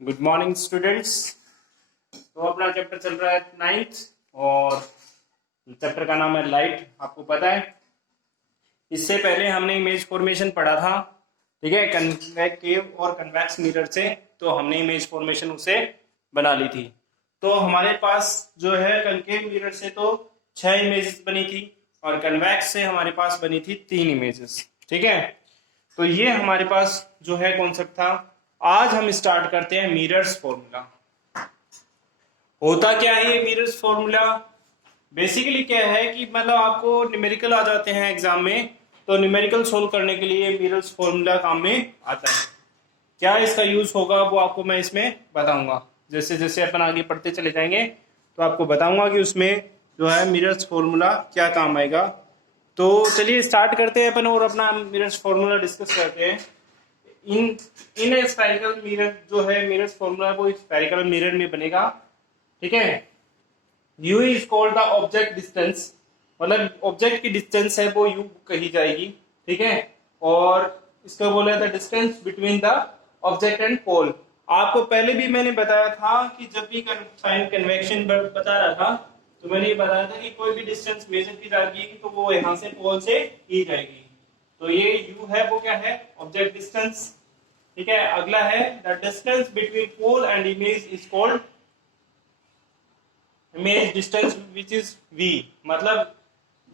Good morning students. तो अपना chapter चल रहा है 9th और चैप्टर का नाम है लाइट। आपको पता है इससे पहले हमने इमेज फॉर्मेशन पढ़ा था, ठीक है, कन्वेक्टिव और कन्वेक्स मिरर से। तो हमने इमेज फॉर्मेशन उसे बना ली थी। तो हमारे पास जो है कनकेव मिरर से तो 6 इमेजेस बनी थी और कन्वेक्स से हमारे पास बनी थी 3 इमेजेस, ठीक है। तो ये हमारे पास जो है कॉन्सेप्ट था। आज हम स्टार्ट करते हैं मिरर्स फॉर्मूला। होता क्या है ये मिरर्स फॉर्मूला? बेसिकली क्या है कि मतलब आपको न्यूमेरिकल आ जाते हैं एग्जाम में, तो न्यूमेरिकल सोल्व करने के लिए मिरर्स फॉर्मूला काम में आता है। क्या इसका यूज होगा वो आपको मैं इसमें बताऊंगा। जैसे जैसे अपन आगे पढ़ते चले जाएंगे तो आपको बताऊंगा कि उसमें जो है मिरर्स फॉर्मूला क्या काम आएगा। तो चलिए स्टार्ट करते हैं अपन और अपना मिरर्स फॉर्मूला डिस्कस करते हैं। इन ए स्फेरिकल मिरर जो है मिरर्स फॉर्मूला वो स्फेरिकल मिरर में बनेगा, ठीक है। u is called the object distance, मतलब ऑब्जेक्ट की डिस्टेंस है वो u कही जाएगी, ठीक है। और इसका बोला था distance between the object and pole. आपको पहले भी मैंने बताया था कि जब भी साइन कन्वेक्शन बता रहा था तो मैंने ये बताया था कि कोई भी डिस्टेंस मेजर की जाएगी तो वो यहाँ से पोल से की जाएगी। तो ये u है वो क्या है? ऑब्जेक्ट डिस्टेंस, ठीक है। अगला है the distance between pole and image is called image distance which is v, मतलब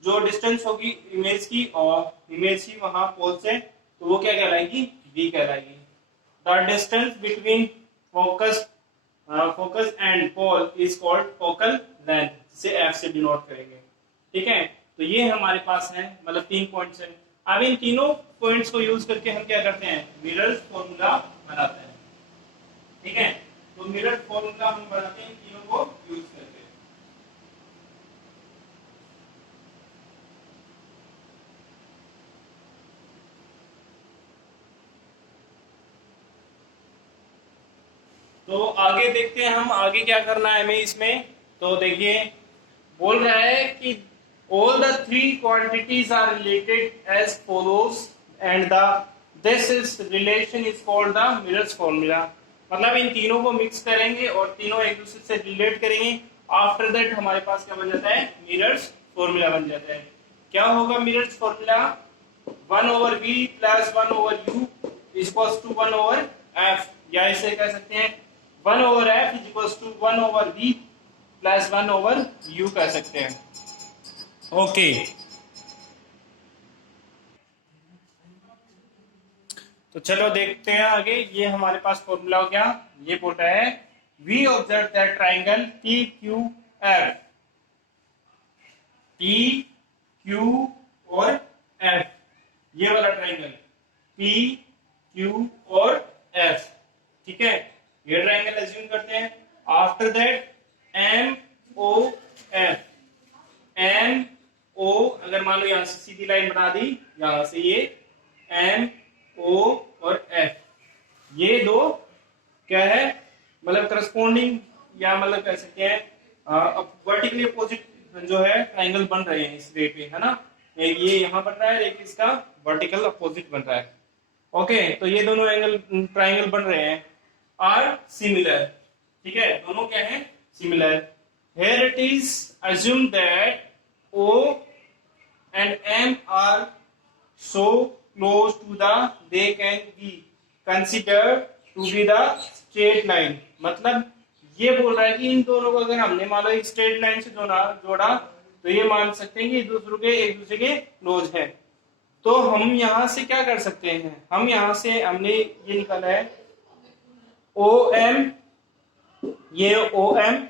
जो डिस्टेंस होगी इमेज की और इमेज की वहां पोल से, तो वो क्या कहलाएगी? v कहलाएगी। The distance between focus and pole is called focal length, जिसे f से डिनोट करेंगे, ठीक है। तो ये हमारे पास है, मतलब 3 पॉइंट्स हैं। अब इन तीनों पॉइंट्स को यूज करके हम क्या करते हैं? मिरर्स फॉर्मूला बनाते हैं, ठीक है। तो मिरर फॉर्मूला हम बनाते हैं तीनों को यूज करके। तो आगे देखते हैं हम आगे क्या करना है हमें इसमें। तो देखिए बोल रहा है कि all the 3 quantities are related as follows and the this is relation is called the Miller's formula। मतलब इन तीनों को मिक्स करेंगे और तीनों एक दूसरे से रिलेट करेंगे। आफ्टर दैट हमारे पास क्या बन जाता है? मिरर्स फॉर्मूला बन जाता है। क्या होगा mirrors formula? 1/v plus 1/u is equals to 1/f, या इसे कह सकते हैं 1/f is equals to 1/v plus 1/u कह सकते हैं। ओके तो चलो देखते हैं आगे। ये हमारे पास फॉर्मूला हो गया। ये बोल रहा है we observe that triangle P Q F, P Q और एफ, ये वाला ट्राइंगल पी क्यू और एफ, ठीक है। ये ट्राइंगल अज्यूम करते हैं। After that M O F, M O अगर मान लो यहां से सीधी लाइन बना दी, यहां से ये एम ओ और एफ, ये दो क्या है? मतलब करस्पॉन्डिंग या मतलब कह सकते हैं वर्टिकली अपोजिट जो है ट्राइंगल बन रहे हैं इस रे पे, है ना। एक ये यहां बन रहा है, एक इसका वर्टिकल अपोजिट बन रहा है। ओके तो ये दोनों एंगल ट्राइंगल बन रहे हैं आर सिमिलर, ठीक है। दोनों क्या है? Similar. Here it is assumed that O and M are so close to the they can be considered to be the straight line। मतलब ये बोल रहा है कि इन दोनों को अगर हमने मान लो एक स्ट्रेट लाइन से जोड़ा तो ये मान सकते हैं कि एक दूसरे के क्लोज है। तो हम यहां से क्या कर सकते हैं? हम यहां से हमने ये निकाला है ओ एम, ये ओ एम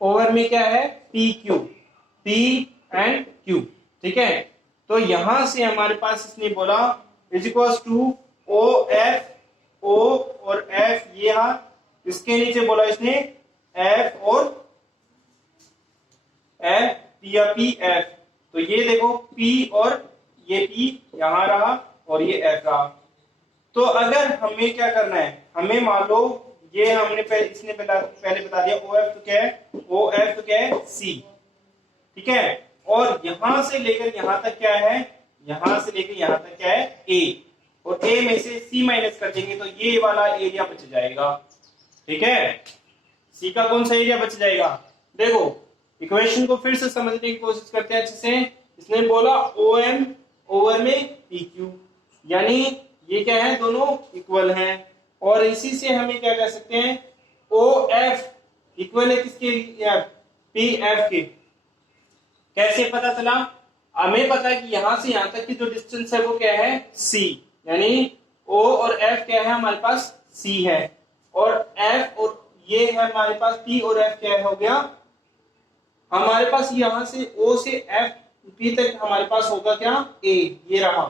ओवर में क्या है? P Q, P and Q, ठीक है। तो यहां से हमारे पास इसने बोला is equal to O F, O और एफ, ये यहां इसके नीचे बोला इसने एफ और एफ या पी एफ। तो ये देखो पी और ये पी यहां रहा और ये एफ रहा। तो अगर हमें क्या करना है? हमें मान लो ये हमने इसने पहले बता दिया ओ एफ तो क्या है? ओ एफ तो क्या है? सी, ठीक है। और यहां से लेकर यहां तक क्या है? यहां से लेकर यहां तक क्या है? ए, और ए में से सी माइनस कर देंगे तो ये वाला एरिया बच जाएगा। ठीक है, सी का कौन सा एरिया बच जाएगा? देखो इक्वेशन को फिर से समझने की कोशिश करते हैं अच्छे से। इसने बोला ओ एम ओवर में पी क्यू, यानी ये क्या है, दोनों इक्वल हैं। और इसी से हमें क्या कह सकते हैं, ओ एफ इक्वल है किसके, पी एफ के। कैसे पता चला? हमें पता है कि यहां से यहां तक की जो डिस्टेंस है वो क्या है, सी, यानी ओ और एफ क्या है हमारे पास, सी है। और एफ और ये है हमारे पास पी और एफ क्या है, हो गया हमारे पास यहां से ओ से एफ पी तक हमारे पास होगा क्या, ए, ये रहा।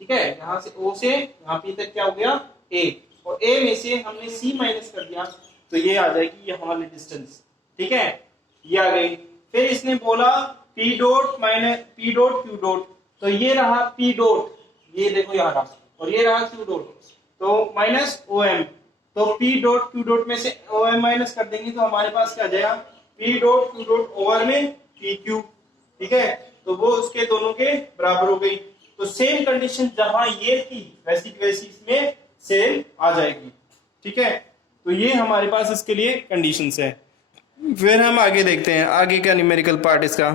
ठीक है, यहां से ओ से यहां पी तक क्या हो गया, ए, और ए में से हमने सी माइनस कर दिया तो ये आ जाएगी यहाँ वाली डिस्टेंस। ठीक है, ये आ गई। फिर इसने बोला P dot minus P dot Q dot, तो ये रहा पी डॉट, ये देखो यहाँ रहा, और ये रहा क्यू डॉट, तो माइनस ओ एम। तो पी डॉट क्यू डॉट में से ओ एम माइनस कर देंगे तो हमारे पास क्या आ जाएगा, P dot Q dot over में पी क्यू। ठीक है, तो वो उसके दोनों के बराबर हो गई। तो सेम कंडीशन जहां ये थी वैसी की वैसी इसमें सेम आ जाएगी। ठीक है, तो ये हमारे पास इसके लिए कंडीशंस है। फिर हम आगे देखते हैं आगे का न्यूमेरिकल पार्ट इसका।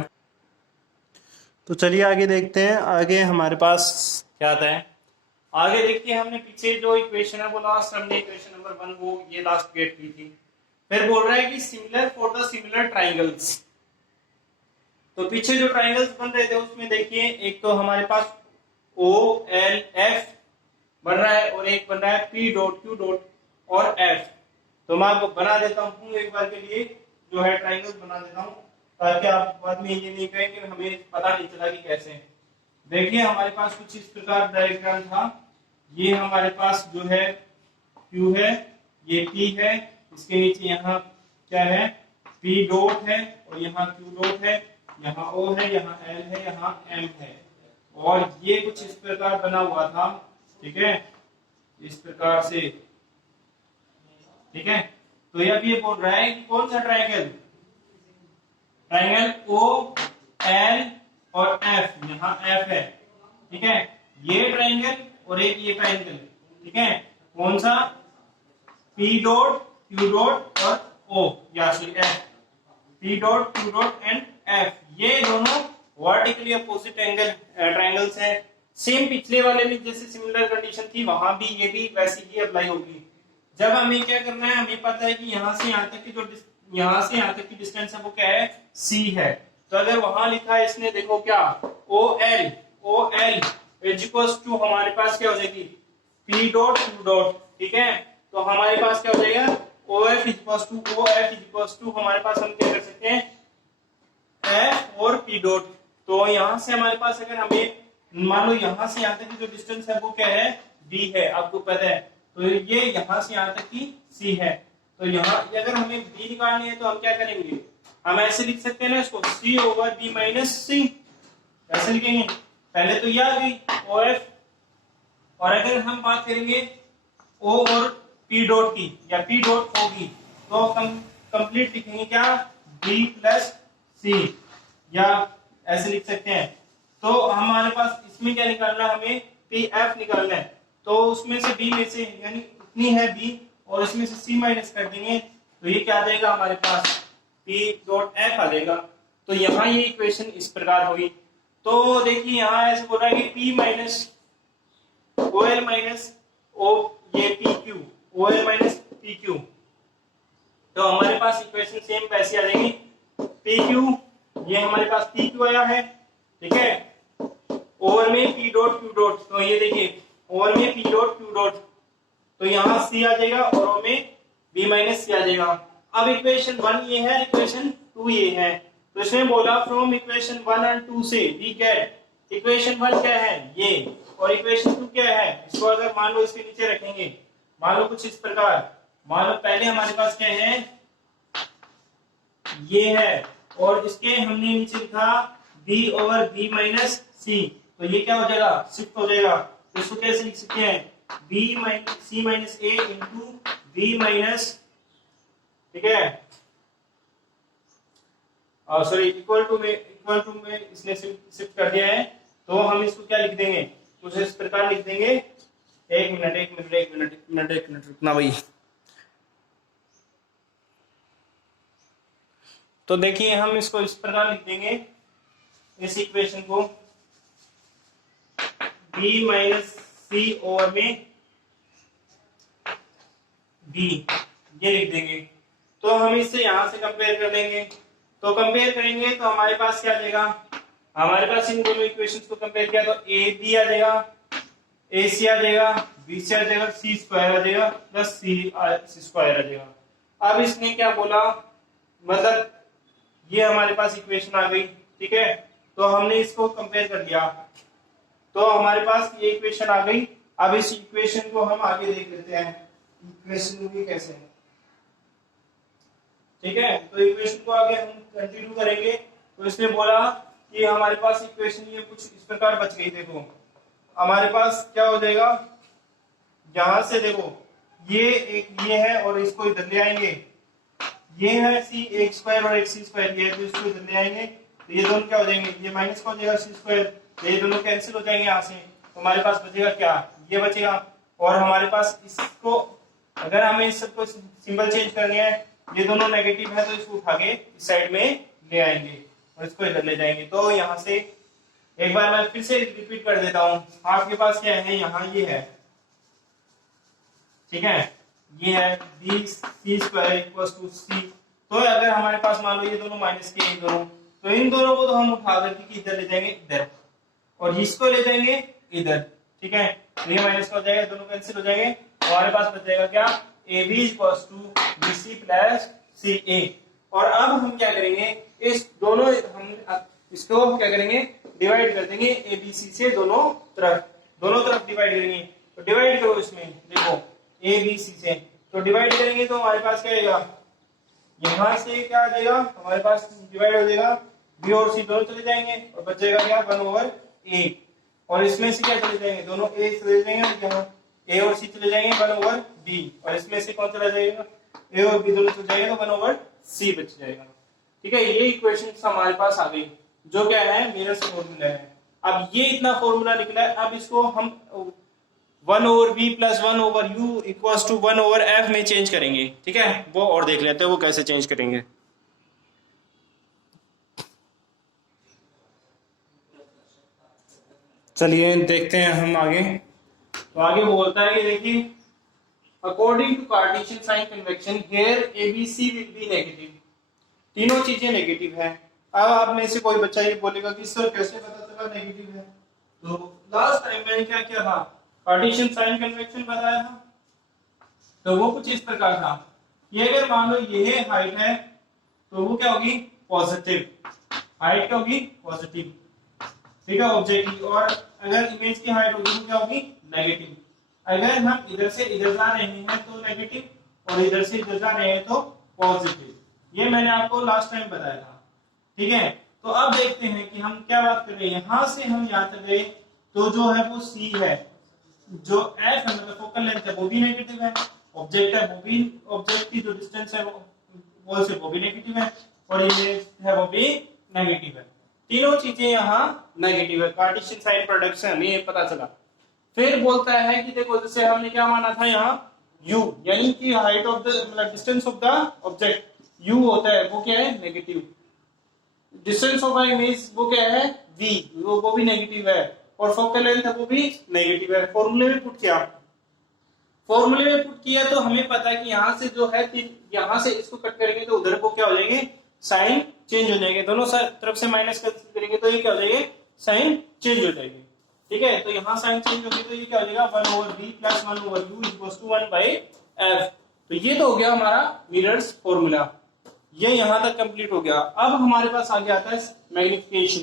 तो चलिए आगे देखते हैं, आगे हमारे पास क्या आता है। आगे देखिए, हमने पीछे जो इक्वेशन है वो लास्ट हमने इक्वेशन नंबर 1 वो ये लास्ट गेट की थी। फिर बोल रहा है कि similar for the similar triangles. तो पीछे जो ट्राइंगल्स बन रहे थे उसमें देखिए, एक तो हमारे पास ओ एल एफ बन रहा है और एक बन रहा है पी डॉट क्यू डॉट और एफ। तो मैं आपको बना देता हूँ एक बार के लिए, जो है ट्राइंगल्स बना देता हूँ ताकि आप बाद में ये नहीं कहें कि हमें पता नहीं चला कि कैसे। देखिए हमारे पास कुछ इस प्रकार डायग्राम था। ये हमारे पास जो है Q है, ये P है, इसके नीचे यहाँ क्या है, P डॉट है, और यहाँ Q डॉट है, यहाँ O है, यहाँ L है, यहाँ M है, और ये कुछ इस प्रकार बना हुआ था। ठीक है, इस प्रकार से। ठीक है, तो अब ये बोल रहा है कि कौन सा ट्रायंगल, ट्रायंगल O L और F, यहाँ F है। ठीक है, ये ट्रायंगल और एक ये ट्रायंगल। ठीक है, कौन सा, P डॉट Q डॉट और O, या sorry F, P dot Q dot and F, ये दोनों वर्टिकली अपोजिट एंगल ट्रायंगल्स हैं। सेम पिछले वाले में जैसे सिमिलर कंडीशन थी वहां भी ये भी वैसी ही अप्लाई होगी। जब हमें क्या करना है, हमें पता है कि यहाँ से यहाँ तक की जो यहाँ से यहाँ तक की डिस्टेंस है वो क्या है, C है। तो अगर वहां लिखा है इसने, देखो क्या, O L is equals to हमारे पास क्या हो जाएगी, P डॉट Q डॉट। ठीक है, तो हमारे पास क्या हो जाएगा, O F is equals to O F is equals to हमारे पास हम क्या कर सकते हैं, F और P डॉट। तो यहां से हमारे पास अगर हमें मान लो यहां से यहां तक की जो डिस्टेंस है वो क्या है, D है, आपको पता है। तो ये यहां से यहां तक की C है। तो यहाँ अगर हमें B निकालनी है तो हम क्या करेंगे, हम ऐसे लिख सकते हैं ना इसको, C over B minus C, ऐसे लिखेंगे। पहले तो ये आ गई OF, और अगर हम बात करेंगे O और P डॉट की, या P डॉट होगी, तो हम कंप्लीट लिखेंगे क्या, B प्लस C, या ऐसे लिख सकते हैं। तो हमारे पास इसमें क्या निकालना है, हमें PF निकालना है। तो उसमें से B में से, यानी इतनी है B, और इसमें से C माइनस कर देंगे तो ये क्या आ जाएगा हमारे पास, P डॉट F आ जाएगा। तो यहाँ ये इक्वेशन इस प्रकार हुई। तो देखिए यहाँ ऐसे बोल रहा है कि P minus O L minus O, ये P Q, O L minus P Q. तो हमारे पास इक्वेशन सेम वैसी आ जाएगी, पी क्यू, ये हमारे पास पी क्यू आया है। ठीक है, ओवर में पी डॉट क्यू डॉट, तो ये देखिए ओवर में पी डॉट क्यू डॉट, तो यहाँ सी आ जाएगा और ओ में बी माइनस सी आ जाएगा। अब इक्वेशन 1 ये है, इक्वेशन 2 ये है। तो इसमें बोला फ्रॉम इक्वेशन 1 एंड 2 से वी गेट, इक्वेशन 1 क्या है ये, और इक्वेशन 2 क्या है। इसको अगर मान लो इसके नीचे रखेंगे, मान लो कुछ इस प्रकार, मान लो पहले हमारे पास क्या है, ये है, और इसके हमने नीचे लिखा b ओवर b माइनस सी, तो ये क्या हो जाएगा, शिफ्ट हो जाएगा। तो इसको कैसे लिख सकते हैं, b माइनस सी माइनस ए इंटू b माइनस, ठीक है, सॉरी इक्वल टू में इसने शिफ्ट कर दिया है। तो हम इसको क्या लिख देंगे, कुछ इस प्रकार लिख देंगे, एक मिनट रुकना भाई। तो देखिए हम इसको इस प्रकार लिख देंगे, इस इक्वेशन को b माइनस सी ओवर में b, ये लिख देंगे। तो हम इससे यहां से कंपेयर कर लेंगे, तो कंपेयर करेंगे तो हमारे पास क्या आ जाएगा, हमारे पास इन दोनों इक्वेशंस को कंपेयर किया तो ए बी आ जाएगा, ए सी आ जाएगा, बी सी आ जाएगा, सी स्क्वायर आ जाएगा प्लस सी स्क्वायर आ जाएगा। अब इसने क्या बोला, मतलब ये हमारे पास इक्वेशन आ गई, ठीक है, तो हमने इसको कंपेयर कर दिया, तो हमारे पास ये इक्वेशन आ गई। अब इस इक्वेशन को हम आगे देख लेते हैं इक्वेशन भी कैसे है, ठीक है। तो इक्वेशन को आगे हम कंटिन्यू करेंगे। तो इसने बोला कि हमारे पास इक्वेशन ये कुछ इस प्रकार बच गई। देखो हमारे पास क्या हो जाएगा, यहां से देखो ये एक ये है और इसको इधर ले आएंगे, ये है सी एक स्क्वायर और एक सी स्क्वायर, ये तो इसको इधर ले आएंगे तो ये दोनों क्या हो जाएंगे, ये माइनस का हो जाएगा सी स्क्वायर, तो ये दोनों कैंसिल हो जाएंगे यहाँ से, तो हमारे पास बचेगा क्या, ये बचेगा। और हमारे पास इसको अगर हमें इस सबको सिंबल चेंज करने हैं, ये दोनों नेगेटिव है तो इसको उठा के इस साइड में ले आएंगे और इसको इधर ले जाएंगे। तो यहाँ से एक बार मैं फिर से रिपीट कर देता हूँ, आपके पास क्या है, यहाँ ये है, ठीक है, ये है B C square equals to C. तो अगर हमारे पास मान लो ये दोनों माइनस के इन दोनों, तो इन दोनों को तो हम उठा करके इधर ले जाएंगे इधर, और इसको ले जाएंगे इधर, ठीक है, तो ये माइनस का हो जाएगा, दोनों कैंसिल हो जाएंगे, हमारे पास बच जाएगा क्या, A B equals to B C plus C A. और अब हम क्या करेंगे, इस दोनों हम इसको क्या करेंगे, डिवाइड कर देंगे ए बी सी से, दोनों तरफ डिवाइड करेंगे। तो डिवाइड करो इसमें, देखो ए बी सी से, तो डिवाइड करेंगे तो हमारे पास क्या आएगा, यहां से क्या आ जाएगा, हमारे पास डिवाइड हो जाएगा, बी और सी दोनों चले जाएंगे और बच जाएगा क्या, 1 ओवर ए, और इसमें से क्या चले जाएंगे, दोनों ए चले जाएंगे और यहाँ ए और सी चले जाएंगे 1 ओवर बी, और इसमें से कौन चला जाएगा, ए और बी दोनों चले जाएंगे तो 1 ओवर सी बच जाएगा, ठीक है। ये इक्वेशन हमारे पास आ गई, जो क्या है, मिरर्स फॉर्मूला है। अब ये इतना फॉर्मूला निकला है, अब इसको हम 1 over B plus 1 over U equals to 1 over F में चेंज करेंगे, ठीक है, वो और देख लेते हैं वो कैसे चेंज करेंगे। चलिए देखते हैं हम आगे। तो आगे बोलता है कि देखिए, according to Cartesian sign convention here ABC will be negative, तीनों चीजें नेगेटिव है। अब आप में से कोई बच्चा ये बोलेगा कि सर कैसे पता चला नेगेटिव है, तो लास्ट टाइम मैंने क्या किया था, कार्टेशियन साइन कन्वेक्शन बताया था, तो वो कुछ इस प्रकार था कि अगर मान लो ये हाइट है तो वो क्या होगी, पॉजिटिव, हाइट क्या होगी, पॉजिटिव, ठीक है, ऑब्जेक्ट की, और अगर इमेज की हाइट होगी तो क्या होगी, नेगेटिव। अगर हम इधर से इधर जा रहे हैं तो नेगेटिव और इधर से इधर जा रहे हैं तो पॉजिटिव, ये मैंने आपको लास्ट टाइम बताया था, ठीक है। तो अब देखते हैं कि हम क्या बात कर रहे हैं, यहां से हम यहां तक गए तो जो है वो सी है, जो एफ है मतलब फोकल लेंथ है वो भी नेगेटिव है, ऑब्जेक्ट है वो भी, ऑब्जेक्ट की जो डिस्टेंस है वो से वो भी नेगेटिव है, और इमेज है वो भी नेगेटिव है, तीनों चीजें यहाँ नेगेटिव है। कार्टेशियन साइन प्रोडक्ट से हमें ये पता चला। फिर बोलता है कि देखो जैसे हमने क्या माना था यहाँ u, यानी कि हाइट ऑफ द मतलब distance of the object u होता है, वो क्या है, नेगेटिव, डिस्टेंस ऑफ इमेज वो क्या है, v, वो भी नेगेटिव है, और फोकल लेंथ है वो भी नेगेटिव है। फॉर्मूले में पुट किया, फॉर्मूले में पुट किया तो हमें पता है कि यहाँ से जो है, यहाँ से इसको कट करेंगे तो उधर को क्या हो जाएंगे, साइन चेंज हो जाएंगे, दोनों तरफ से माइनस करेंगे तो ये क्या हो जाएंगे, साइन चेंज हो जाएंगे, ठीक है। तो यहाँ साइन चेंज होगी तो ये क्या हो जाएगा, 1 over B plus 1 over U equals to 1 by F. तो ये तो हो गया हमारा मिरर्स फॉर्मूला, ये यहां तक कंप्लीट हो गया। अब हमारे पास आगे आता है मैग्निफिकेशन,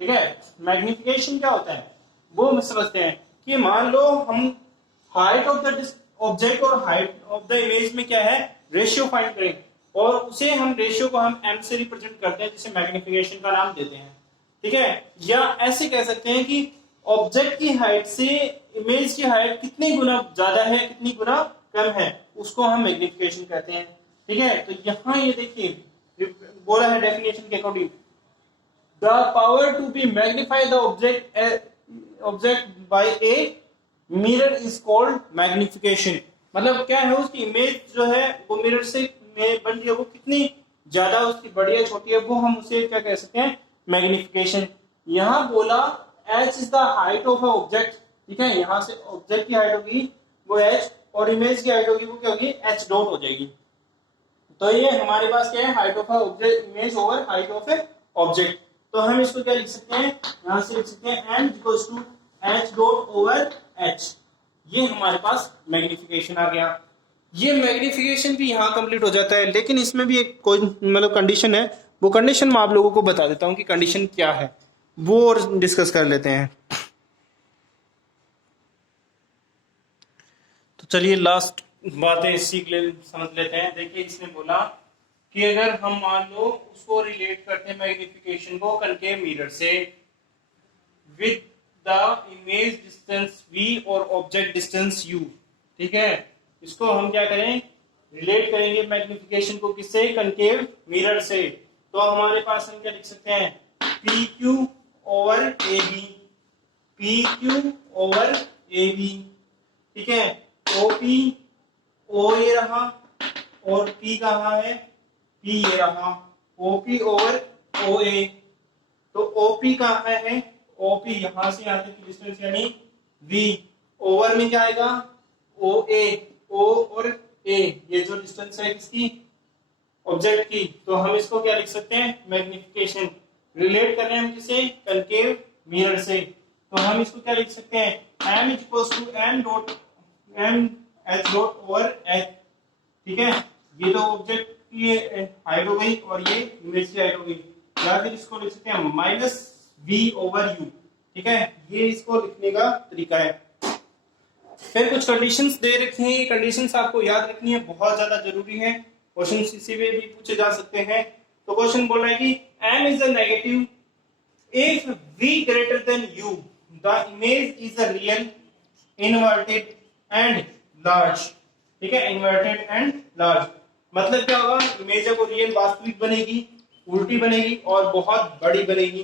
ठीक है। मैग्निफिकेशन क्या होता है वो हम समझते हैं कि मान लो हम हाइट ऑफ द ऑब्जेक्ट और हाइट ऑफ द इमेज में क्या है, रेशियो फाइंड करें, और उसे हम रेशियो को हम m से रिप्रेजेंट करते हैं, जिसे मैग्निफिकेशन का नाम देते हैं, ठीक है। या ऐसे कह सकते हैं कि ऑब्जेक्ट की हाइट से इमेज की हाइट कितनी गुना ज्यादा है, कितनी गुना कम है, उसको हम मैग्निफिकेशन कहते हैं, ठीक है। तो यहाँ ये देखिए बोला है डेफिनेशन के according, the power to be magnify the object by a mirror is called magnification. मतलब क्या है, उसकी इमेज जो है वो मिरर से बन रही है, वो कितनी ज्यादा उसकी बड़ी या छोटी है, वो हम उसे क्या कह सकते हैं, मैग्निफिकेशन। यहाँ बोला h is the height of a object, ठीक है, यहाँ से ऑब्जेक्ट की हाइट होगी वो h, और इमेज की हाइट होगी वो क्या होगी, h डॉट हो जाएगी। तो ये हमारे पास क्या है, height of object, image over height of A object. तो हम इसको क्या लिख सकते हैं, यहां से लिख सकते हैं m equals to h dot over h। ये हमारे पास मैग्निफिकेशन आ गया। ये मैग्निफिकेशन भी यहाँ कंप्लीट हो जाता है, लेकिन इसमें भी एक कोई मतलब कंडीशन है, वो कंडीशन मैं आप लोगों को बता देता हूँ कि कंडीशन क्या है, वो और डिस्कस कर लेते हैं। तो चलिए लास्ट बातें सीख ले, समझ लेते हैं। देखिए इसने बोला कि अगर हम मान लो उसको रिलेट करते हैं मैग्निफिकेशन को कनकेव मिरर से with the image distance v और ऑब्जेक्ट डिस्टेंस u, ठीक है, इसको हम क्या करें, रिलेट करेंगे मैग्निफिकेशन को किससे, कनकेव मिरर से। तो हमारे पास हम क्या लिख सकते हैं, P Q over A B, P Q over A B, ठीक है, ओपी ओ ये रहा और पी कहाँ है, पी ये रहा, ओपी ओवर ओ ए। तो ओपी कहाँ है, ओपी यहां से यहां तक की डिस्टेंस यानी v, ओवर में क्या आएगा, ओ ए, ओ और ए, ये जो डिस्टेंस है किसकी, ऑब्जेक्ट की। तो हम इसको क्या लिख सकते हैं, मैग्निफिकेशन। रिलेट कर रहे हैं हम किसे, कनकेव मिरर से। तो हम इसको क्या लिख सकते हैं, m equals to m dot m h dot over h, ठीक है, ये तो ऑब्जेक्ट की हाइट हो गई और ये इमेज की हाइट हो गई। या फिर इसको लिख सकते हैं माइनस v ओवर u, ठीक है, ये इसको लिखने का तरीका है। फिर कुछ कंडीशंस दे रखी हैं, ये कंडीशंस आपको याद रखनी है, बहुत ज्यादा जरूरी है, क्वेश्चन इसी में भी पूछे जा सकते हैं। तो क्वेश्चन बोल रहा है कि m is a negative if v greater than u, the image is a real, inverted and large, ठीक है, इन्वर्टेड एंड लार्ज। मतलब क्या होगा, इमेज है वो रियल वास्तविक बनेगी, उल्टी बनेगी और बहुत बड़ी बनेगी,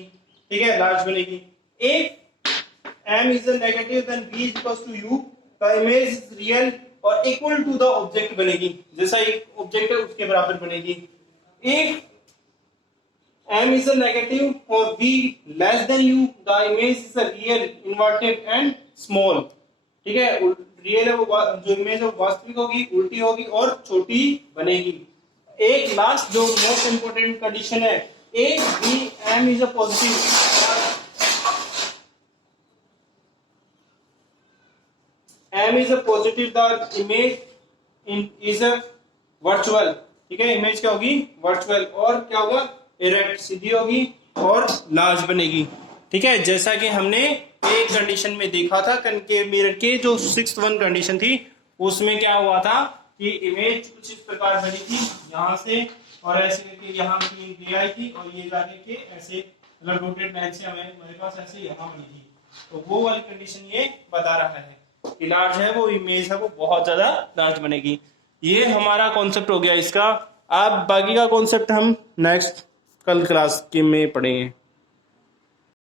ठीक है, लार्ज बनेगी। If m is a negative then v is equals to u, the image is real और इक्वल टू द ऑब्जेक्ट बनेगी, जैसा एक ऑब्जेक्ट है उसके बराबर बनेगी। If m is a negative और v less than u, the image is a real, inverted and small, ठीक है, रियल है वो जो इमेज है वो वास्तविक होगी, उल्टी होगी और छोटी बनेगी। एक लास्ट जो मोस्ट इंपोर्टेंट कंडीशन है, if m is a positive, m is a positive, the image is a virtual, ठीक है, इमेज क्या होगी, वर्चुअल, और क्या होगा, इरेक्ट, सीधी होगी और लार्ज बनेगी, ठीक है। जैसा कि हमने एक कंडीशन में देखा था कनकेव मिरर के जो 6th वन कंडीशन थी, उसमें क्या हुआ था कि इमेज कुछ इस प्रकार बनी थी यहाँ से, और ऐसे करके यहाँ पे आई थी और ये जाके के ऐसे मतलब रोटेट लाइन से हमारे पास ऐसे यहाँ बनी थी। तो वो वाली कंडीशन ये बता रहा है कि लार्ज है वो इमेज है वो बहुत ज्यादा लार्ज बनेगी। ये हमारा कॉन्सेप्ट हो गया इसका। अब बाकी का कॉन्सेप्ट हम नेक्स्ट कल क्लास के में पढ़ेंगे।